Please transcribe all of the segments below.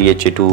DHA2,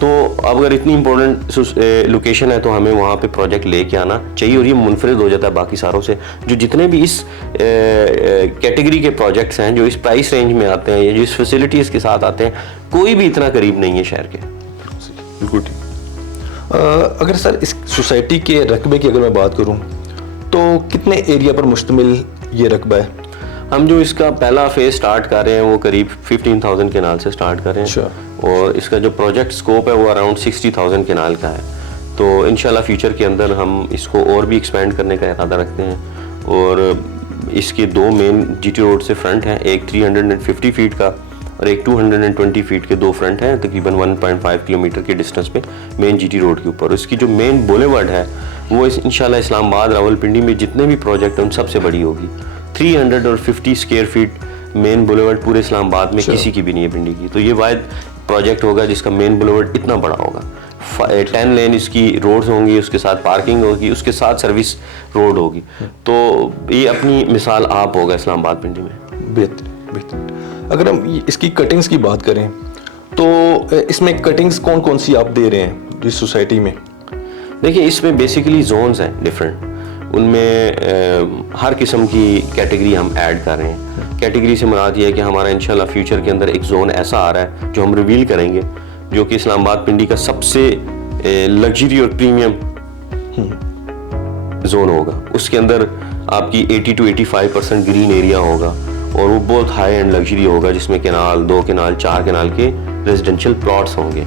تو اب اگر اتنی امپورٹنٹ لوکیشن ہے تو ہمیں وہاں پہ پروجیکٹ لے کے آنا چاہیے, اور یہ منفرد ہو جاتا ہے باقی ساروں سے. جو جتنے بھی اس کیٹیگری کے پروجیکٹس ہیں جو اس پرائس رینج میں آتے ہیں یا جو اس فیسلٹیز کے ساتھ آتے ہیں, کوئی بھی اتنا قریب نہیں ہے شہر کے. بالکل ٹھیک. اگر سر اس سوسائٹی کے رقبے کی اگر میں بات کروں تو کتنے ایریا پر مشتمل یہ رقبہ ہے؟ ہم جو اس کا پہلا فیز سٹارٹ کر رہے ہیں وہ قریب 15,000 کنال سے سٹارٹ کر رہے ہیں, اور اس کا جو پروجیکٹ سکوپ ہے وہ اراؤنڈ 60,000 کنال کا ہے. تو انشاءاللہ فیوچر کے اندر ہم اس کو اور بھی ایکسپینڈ کرنے کا ارادہ رکھتے ہیں. اور اس کے دو مین جی ٹی روڈ سے فرنٹ ہیں, ایک 350 فیٹ کا اور ایک 220 فیٹ کے دو فرنٹ ہیں تقریباً 1.5 کلومیٹر کے ڈسٹینس پہ مین جی ٹی روڈ کے اوپر. اس کی جو مین بولیورڈ ہے وہ انشاءاللہ اسلام آباد راولپنڈی میں جتنے بھی پروجیکٹ ہیں ان سب سے بڑی ہوگی. 350 اسکوائر فیٹ مین بولیورڈ پورے اسلام آباد میں کسی کی بھی نہیں ہے پنڈی کی. تو یہ واحد پروجیکٹ ہوگا جس کا مین بولیورڈ اتنا بڑا ہوگا. 10 لین اس کی روڈز ہوں گی, اس کے ساتھ پارکنگ ہوگی, اس کے ساتھ سروس روڈ ہوگی. تو یہ اپنی مثال آپ ہوگا اسلام آباد پنڈی میں. بہتر بہتر. اگر ہم اس کی کٹنگز کی بات کریں تو اس میں کٹنگز کون کون سی آپ دے رہے ہیں اس سوسائٹی میں؟ دیکھیں اس میں بیسیکلی زونز ہیں ڈفرینٹ, ان میں ہر قسم کی کیٹیگری ہم ایڈ کر رہے ہیں. کیٹیگری سے مراد یہ ہے کہ ہمارا انشاءاللہ فیوچر کے اندر ایک زون ایسا آ رہا ہے جو ہم ریویل کریں گے, جو کہ اسلام آباد پنڈی کا سب سے لگژری اور پریمیم زون ہوگا. اس کے اندر آپ کی 80 to 85% گرین ایریا ہوگا, اور وہ بہت ہائی اینڈ لگژری ہوگا جس میں کنال, 2 کنال, 4 کنال کے ریزیڈینشیل پلاٹس ہوں گے.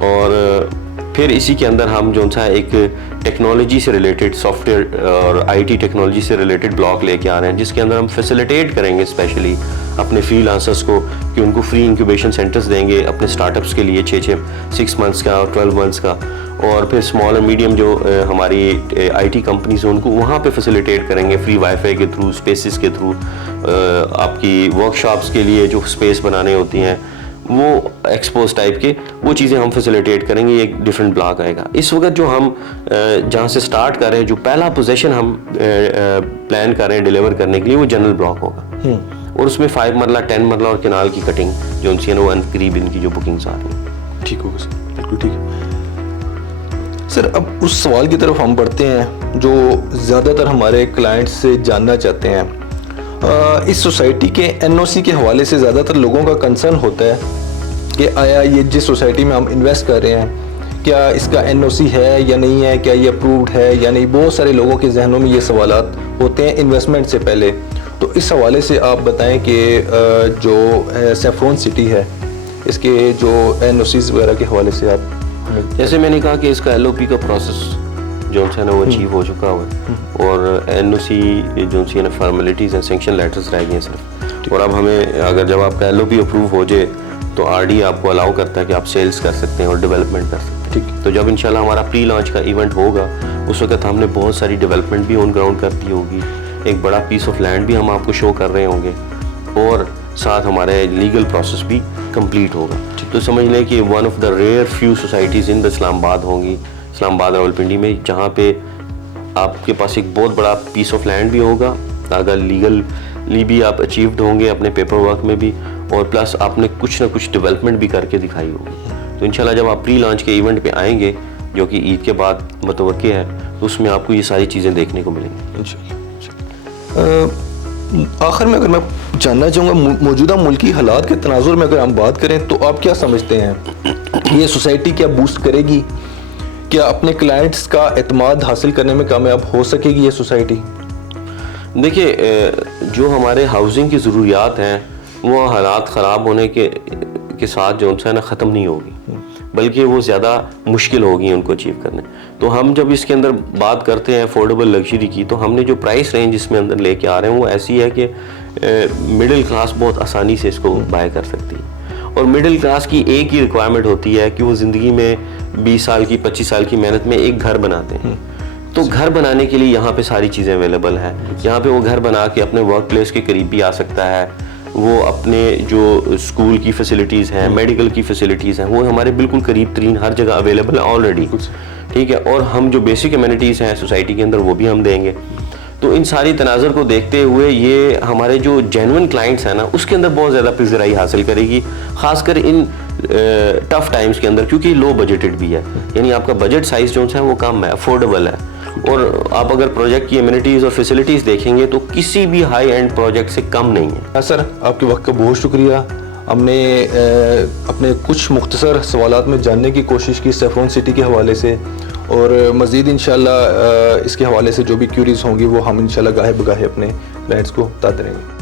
اور پھر اسی کے اندر ہم جو سا ایک ٹیکنالوجی سے ریلیٹڈ سافٹ ویئر اور آئی ٹی ٹیکنالوجی سے ریلیٹڈ بلاک لے کے آ رہے ہیں, جس کے اندر ہم فیسیلیٹیٹ کریں گے اسپیشلی اپنے فری لانسرس کو کہ ان کو فری انکیوبیشن سینٹرز دیں گے اپنے اسٹارٹ اپس کے لیے 6 منتھس کا اور 12 منتھس کا. اور پھر اسمال اور میڈیم جو ہماری آئی ٹی کمپنیز ہیں ان کو وہاں پہ فیسیلیٹیٹ کریں گے فری وائی فائی کے تھرو, اسپیسز کے تھرو. آپ کی ورک شاپس کے لیے جو اسپیس بنانے ہوتی ہیں وہ ایکسپوز ٹائپ کے, وہ چیزیں ہم فیسیلیٹیٹ کریں گے. ایک ڈفرینٹ بلاک آئے گا. اس وقت جو ہم جہاں سے سٹارٹ کر رہے ہیں, جو پہلا پوزیشن ہم پلان کر رہے ہیں ڈیلیور کرنے کے لیے, وہ جنرل بلاک ہوگا, اور اس میں 5 مرلہ 10 مرلہ اور کنال کی کٹنگ جو ان سے وہ قریب ان کی جو بکنگس آ رہی ہیں. ٹھیک ہوگا سر, بالکل ٹھیک ہے. سر اب اس سوال کی طرف ہم بڑھتے ہیں جو زیادہ تر ہمارے کلائنٹس سے جاننا چاہتے ہیں. اس سوسائٹی کے این او سی کے حوالے سے زیادہ تر لوگوں کا کنسرن ہوتا ہے کہ آیا یہ جس سوسائٹی میں ہم انویسٹ کر رہے ہیں کیا اس کا این او سی ہے یا نہیں ہے, کیا یہ اپرووڈ ہے یا نہیں. بہت سارے لوگوں کے ذہنوں میں یہ سوالات ہوتے ہیں انویسٹمنٹ سے پہلے. تو اس حوالے سے آپ بتائیں کہ جو سیفرون سٹی ہے اس کے جو این او سیز وغیرہ کے حوالے سے آپ, جیسے میں نے کہا کہ اس کا ایل او پی کا پروسیس جو ہے نا وہ اچیو ہو چکا ہوا ہے, اور این او سی جو سی فارمیلٹیز ہیں, سینکشن لیٹرز رہ گئی ہیں صرف. اور اب ہمیں اگر جب آپ کا ایل او پی اپروو ہو جائے تو آر ڈی آپ کو الاؤ کرتا ہے کہ آپ سیلز کر سکتے ہیں اور ڈیولپمنٹ کر سکتے ہیں. ٹھیک. تو جب انشاءاللہ ہمارا پری لانچ کا ایونٹ ہوگا اس وقت ہم نے بہت ساری ڈیولپمنٹ بھی آن گراؤنڈ کر دی ہوگی, ایک بڑا پیس آف لینڈ بھی ہم آپ کو شو کر رہے ہوں گے, اور ساتھ ہمارے لیگل پروسیس بھی کمپلیٹ ہوگا. تو سمجھ لیں کہ one of the rare few societies in the Islamabad ہوں گی, اسلام آباد راولپنڈی میں, جہاں پہ آپ کے پاس ایک بہت بڑا پیس آف لینڈ بھی ہوگا, اگر لیگلی بھی آپ اچیوڈ ہوں گے اپنے پیپر ورک میں بھی, اور پلس آپ نے کچھ نہ کچھ ڈیولپمنٹ بھی کر کے دکھائی ہوگی. تو انشاءاللہ جب آپ پری لانچ کے ایونٹ پہ آئیں گے جو کہ عید کے بعد متوقع ہے, تو اس میں آپ کو یہ ساری چیزیں دیکھنے کو ملیں گی. آخر میں اگر میں جاننا چاہوں گا موجودہ ملکی حالات کے تناظر میں اگر ہم بات کریں تو آپ کیا سمجھتے ہیں یہ سوسائٹی کیا بوسٹ کرے گی, کیا اپنے کلائنٹس کا اعتماد حاصل کرنے میں کامیاب ہو سکے گی یہ سوسائٹی؟ دیکھیے جو ہمارے ہاؤسنگ کی ضروریات ہیں وہ حالات خراب ہونے کے ساتھ جو ہے نا ختم نہیں ہوگی, بلکہ وہ زیادہ مشکل ہوگی ان کو اچیو کرنے. تو ہم جب اس کے اندر بات کرتے ہیں افورڈیبل لگژری کی, تو ہم نے جو پرائس رینج اس میں اندر لے کے آ رہے ہیں وہ ایسی ہے کہ مڈل کلاس بہت آسانی سے اس کو بائی کر سکتی ہے. اور مڈل کلاس کی ایک ہی ریکوائرمنٹ ہوتی ہے کہ وہ زندگی میں 20 سال کی 25 سال کی محنت میں ایک گھر بناتے ہیں. تو گھر بنانے کے لیے یہاں پہ ساری چیزیں اویلیبل ہیں. یہاں پہ وہ گھر بنا کے اپنے ورک پلیس کے قریب بھی آ سکتا ہے, وہ اپنے جو اسکول کی فیسلٹیز ہیں, میڈیکل کی فیسلٹیز ہیں, وہ ہمارے بالکل قریب ترین ہر جگہ اویلیبل ہیں آلریڈی. ٹھیک ہے. اور ہم جو بیسک ایمینٹیز ہیں سوسائٹی کے اندر وہ بھی ہم دیں گے. تو ان ساری تناظر کو دیکھتے ہوئے یہ ہمارے جو جینون کلائنٹس ہیں نا اس کے اندر بہت زیادہ پذیرائی حاصل کرے گی، خاص کر ان ٹف ٹائمز کے اندر، کیونکہ لو بجٹڈ بھی ہے، یعنی آپ کا بجٹ سائز جو ہے وہ کم ہے، افورڈیبل ہے، اور آپ اگر پروجیکٹ کی ایمینٹیز اور فیسلٹیز دیکھیں گے تو کسی بھی ہائی اینڈ پروجیکٹ سے کم نہیں ہے۔ سر آپ کے وقت کا بہت شکریہ، ہم نے اپنے کچھ مختصر سوالات میں جاننے کی کوشش کی سیفرون سٹی کے حوالے سے، اور مزید انشاءاللہ اس کے حوالے سے جو بھی کیوریز ہوں گی وہ ہم انشاءاللہ گاہے بگاہے اپنے کلائنٹس کو بتاتے رہیں گے۔